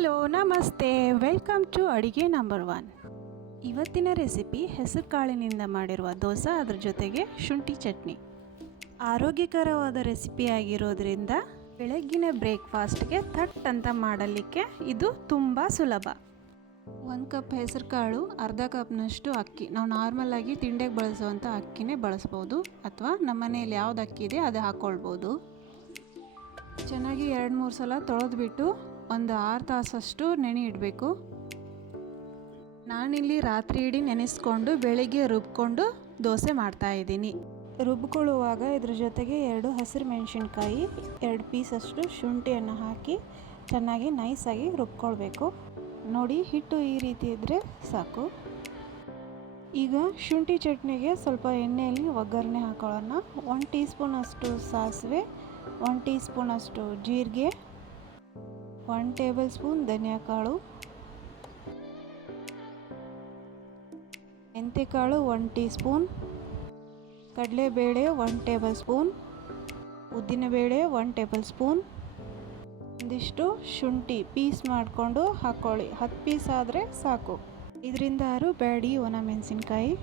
Hello ನಮಸ್ತೆ, welcome to ಅಡುಗೆ number 1. ಇವತ್ತಿನ ರೆಸಿಪಿ ಹೆಸರು ಕಾಳಿನಿಂದ ಮಾಡಿರುವ ದೋಸೆ, ಅದ್ರ ಜೊತೆಗೆ ಶುಂಠಿ ಚಟ್ನಿ. ಆರೋಗ್ಯಕರವಾದ ರೆಸಿಪಿ ಆಗಿರೋದ್ರಿಂದ ಬೆಳಗ್ಗಿನ ಬ್ರೇಕ್ಫಾಸ್ಟ್ಗೆ ಥಟ್ ಅಂತ ಮಾಡಲಿಕ್ಕೆ ಇದು ತುಂಬ ಸುಲಭ. 1 ಕಪ್ ಹೆಸರು ಕಾಳು, ಅರ್ಧ ಕಪ್ನಷ್ಟು ಅಕ್ಕಿ. ನಾವು ನಾರ್ಮಲ್ ಆಗಿ ತಿಂಡಿಗೆ ಬಳಸುವಂಥ ಅಕ್ಕಿನೇ ಬಳಸ್ಬೋದು, ಅಥವಾ ನಮ್ಮ ಮನೆಯಲ್ಲಿ ಯಾವ್ದು ಅಕ್ಕಿ ಇದೆ ಅದು ಹಾಕ್ಕೊಳ್ಬೋದು. ಚೆನ್ನಾಗಿ 2-3 ಸಲ ತೊಳೆದ್ಬಿಟ್ಟು ಒಂದು 6 ತಾಸಷ್ಟು ನೆನೆ ಇಡಬೇಕು. ನಾನಿಲ್ಲಿ ರಾತ್ರಿ ಇಡೀ ನೆನೆಸ್ಕೊಂಡು ಬೆಳಿಗ್ಗೆ ರುಬ್ಕೊಂಡು ದೋಸೆ ಮಾಡ್ತಾಯಿದ್ದೀನಿ. ರುಬ್ಕೊಳ್ಳುವಾಗ ಇದ್ರ ಜೊತೆಗೆ 2 ಹಸಿರು ಮೆಣಸಿನ್ಕಾಯಿ, 2 ಪೀಸಷ್ಟು ಶುಂಠಿಯನ್ನು ಹಾಕಿ ಚೆನ್ನಾಗಿ ನೈಸಾಗಿ ರುಬ್ಕೊಳ್ಬೇಕು. ನೋಡಿ, ಹಿಟ್ಟು ಈ ರೀತಿ ಇದ್ದರೆ ಸಾಕು. ಈಗ ಶುಂಠಿ ಚಟ್ನಿಗೆ ಸ್ವಲ್ಪ ಎಣ್ಣೆಯಲ್ಲಿ ಒಗ್ಗರಣೆ ಹಾಕೊಳ್ಳೋಣ. 1 ಟೀ ಸ್ಪೂನಷ್ಟು ಸಾಸಿವೆ, 1 ಟೀ ಸ್ಪೂನಷ್ಟು ಜೀರಿಗೆ, 1 ಟೇಬಲ್ ಸ್ಪೂನ್ ಧನಿಯಾಕಾಳು, ಮೆಂತ್ಯಕಾಳು 1 ಟೀ ಸ್ಪೂನ್, ಕಡಲೆಬೇಳೆ 1 ಟೇಬಲ್ ಸ್ಪೂನ್, ಉದ್ದಿನಬೇಳೆ 1 ಟೇಬಲ್ ಸ್ಪೂನ್, ಒಂದಿಷ್ಟು ಶುಂಠಿ ಪೀಸ್ ಮಾಡಿಕೊಂಡು ಹಾಕ್ಕೊಳ್ಳಿ. 10 ಪೀಸ್ ಆದರೆ ಸಾಕು. ಇದರಿಂದ 6 ಬ್ಯಾಡಿ ಒಣಮೆಣಸಿನ್ಕಾಯಿ,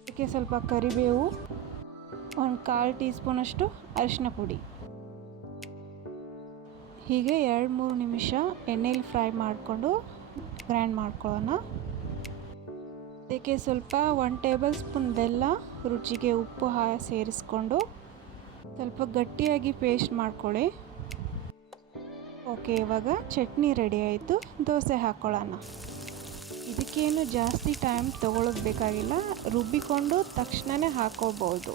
ಅದಕ್ಕೆ ಸ್ವಲ್ಪ ಕರಿಬೇವು, 1/4 ಟೀ ಸ್ಪೂನಷ್ಟು ಅರಿಶಿನ ಪುಡಿ. ಹೀಗೆ 2-3 ನಿಮಿಷ ಎಣ್ಣೆಲಿ ಫ್ರೈ ಮಾಡಿಕೊಂಡು ಗ್ರೈಂಡ್ ಮಾಡ್ಕೊಳ್ಳೋಣ. ಅದಕ್ಕೆ ಸ್ವಲ್ಪ 1 ಟೇಬಲ್ ಸ್ಪೂನ್ ಬೆಲ್ಲ, ರುಚಿಗೆ ಉಪ್ಪು ಸೇರಿಸ್ಕೊಂಡು ಸ್ವಲ್ಪ ಗಟ್ಟಿಯಾಗಿ ಪೇಸ್ಟ್ ಮಾಡ್ಕೊಳ್ಳಿ. ಓಕೆ, ಇವಾಗ ಚಟ್ನಿ ರೆಡಿ ಆಯಿತು. ದೋಸೆ ಹಾಕ್ಕೊಳ್ಳೋಣ. ಇದಕ್ಕೇನು ಜಾಸ್ತಿ ಟೈಮ್ ತೊಗೊಳ್ಳೋದು ಬೇಕಾಗಿಲ್ಲ, ರುಬ್ಬಿಕೊಂಡು ತಕ್ಷಣವೇ ಹಾಕೋಬೋದು.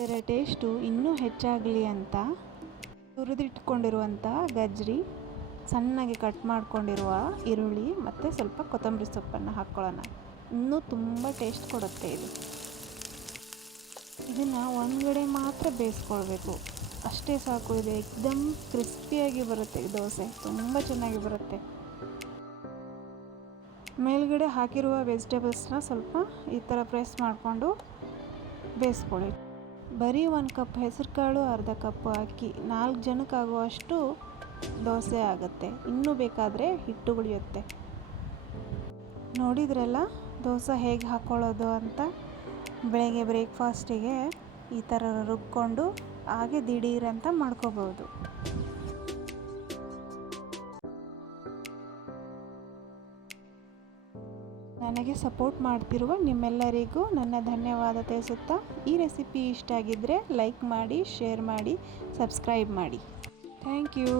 ಇದರ ಟೇಸ್ಟು ಇನ್ನೂ ಹೆಚ್ಚಾಗಲಿ ಅಂತ ಹುರಿದಿಟ್ಕೊಂಡಿರುವಂಥ ಗಜ್ರಿ, ಸಣ್ಣಗೆ ಕಟ್ ಮಾಡ್ಕೊಂಡಿರುವ ಈರುಳ್ಳಿ ಮತ್ತು ಸ್ವಲ್ಪ ಕೊತ್ತಂಬರಿ ಸೊಪ್ಪನ್ನು ಹಾಕ್ಕೊಳ್ಳೋಣ. ಇನ್ನೂ ತುಂಬ ಟೇಸ್ಟ್ ಕೊಡುತ್ತೆ ಇದು. ಇದನ್ನು ಒಂದ್ಗಡೆ ಮಾತ್ರ ಬೇಯಿಸ್ಕೊಳ್ಬೇಕು, ಅಷ್ಟೇ ಸಾಕು. ಇದು ಏಕ್ದಮ್ ಕ್ರಿಸ್ಪಿಯಾಗಿ ಬರುತ್ತೆ. ದೋಸೆ ತುಂಬ ಚೆನ್ನಾಗಿ ಬರುತ್ತೆ. ಮೇಲ್ಗಡೆ ಹಾಕಿರುವ ವೆಜಿಟೇಬಲ್ಸ್ನ ಸ್ವಲ್ಪ ಈ ಥರ ಪ್ರೆಸ್ ಮಾಡಿಕೊಂಡು ಬೇಯಿಸ್ಕೊಳ್ಳಿ. ಬರೀ 1 ಕಪ್ ಹೆಸರು ಕಾಳು, ಅರ್ಧ ಕಪ್ ಅಕ್ಕಿ, 4 ಜನಕ್ಕಾಗುವಷ್ಟು ದೋಸೆ ಆಗುತ್ತೆ. ಇನ್ನೂ ಬೇಕಾದರೆ ಹಿಟ್ಟು ಉಳಿಯುತ್ತೆ. ನೋಡಿದ್ರಲ್ಲ ದೋಸೆ ಹೇಗೆ ಹಾಕ್ಕೊಳ್ಳೋದು ಅಂತ. ಬೆಳಗ್ಗೆ ಬ್ರೇಕ್ಫಾಸ್ಟಿಗೆ ಈ ಥರ ರುಬ್ಕೊಂಡು ಹಾಗೆ ದಿಢೀರಂತ ಮಾಡ್ಕೋಬೋದು. ನನಗೆ ಸಪೋರ್ಟ್ ಮಾಡ್ತಿರುವ ನಿಮ್ಮೆಲ್ಲರಿಗೂ ನನ್ನ ಧನ್ಯವಾದ ತಿಳಿಸುತ್ತಾ, ಈ ರೆಸಿಪಿ ಇಷ್ಟ ಆಗಿದ್ದರೆ ಲೈಕ್ ಮಾಡಿ, ಶೇರ್ ಮಾಡಿ, ಸಬ್ಸ್ಕ್ರೈಬ್ ಮಾಡಿ. Thank you.